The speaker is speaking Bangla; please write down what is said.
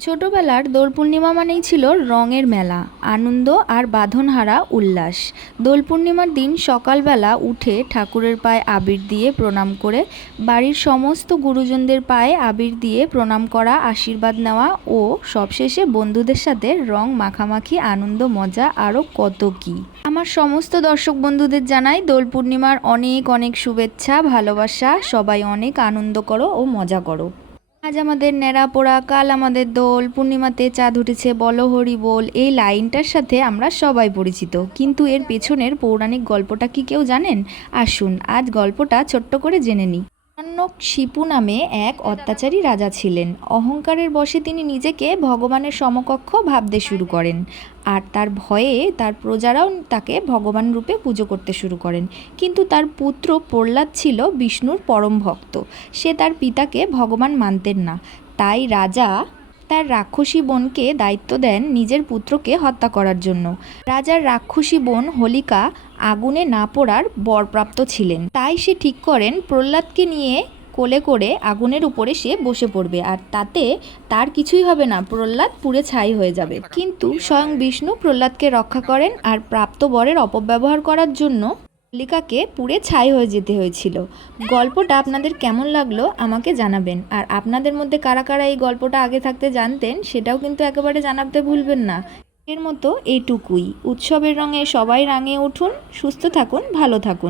ছোটবেলার দোল পূর্ণিমা মানেই ছিল রঙের মেলা, আনন্দ আর বাঁধনহারা উল্লাস। দোল পূর্ণিমার দিন সকালবেলা উঠে ঠাকুরের পায়ে আবির দিয়ে প্রণাম করে, বাড়ির সমস্ত গুরুজনদের পায়ে আবির দিয়ে প্রণাম করা, আশীর্বাদ নেওয়া ও সবশেষে বন্ধুদের সাথে রং মাখামাখি, আনন্দ, মজা আরও কত কী। আমার সমস্ত দর্শক বন্ধুদের জানাই দোল পূর্ণিমার অনেক অনেক শুভেচ্ছা, ভালোবাসা। সবাই অনেক আনন্দ করো ও মজা করো। আজ আমাদের ন্যাড়া পোড়া, কাল আমাদের দোল, পূর্ণিমাতে চাঁদ উঠেছে বলো হরি বল, এই লাইনটার সাথে আমরা সবাই পরিচিত। কিন্তু এর পেছনের পৌরাণিক গল্পটা কি কেউ জানেন? আসুন আজ গল্পটা ছোট্ট করে জেনে নিই। অরণ্যক শিপু নামে এক অত্যাচারী রাজা ছিলেন। অহংকারের বশে তিনি নিজেকে ভগবানের সমকক্ষ ভাবতে শুরু করেন, আর তার ভয়ে তার প্রজারাও তাকে ভগবান রূপে পুজো করতে শুরু করেন। কিন্তু তার পুত্র প্রহ্লাদ ছিল বিষ্ণুর পরম ভক্ত। সে তার পিতাকে ভগবান মানতেন না। তাই রাজা তার রাক্ষসী বোনকে দায়িত্ব দেন নিজের পুত্রকে হত্যা করার জন্য। রাজার রাক্ষসী বোন হোলিকা আগুনে না পোড়ার বরপ্রাপ্ত ছিলেন। তাই সে ঠিক করেন প্রহ্লাদকে নিয়ে কোলে করে আগুনের উপরে সে বসে পড়বে, আর তাতে তার কিছুই হবে না, প্রহ্লাদ পুড়ে ছাই হয়ে যাবে। কিন্তু স্বয়ং বিষ্ণু প্রহ্লাদকে রক্ষা করেন, আর প্রাপ্ত বরের অপব্যবহার করার জন্য হোলিকাকে পুড়ে ছাই হয়ে যেতে হয়েছিল। গল্পটা আপনাদের কেমন লাগলো আমাকে জানাবেন, আর আপনাদের মধ্যে কারা কারা এই গল্পটা আগে থাকতে জানতেন সেটাও কিন্তু একেবারে জানাতে ভুলবেন না। এর মতো এইটুকুই। উৎসবের রঙে সবাই রাঙে উঠুন, সুস্থ থাকুন, ভালো থাকুন।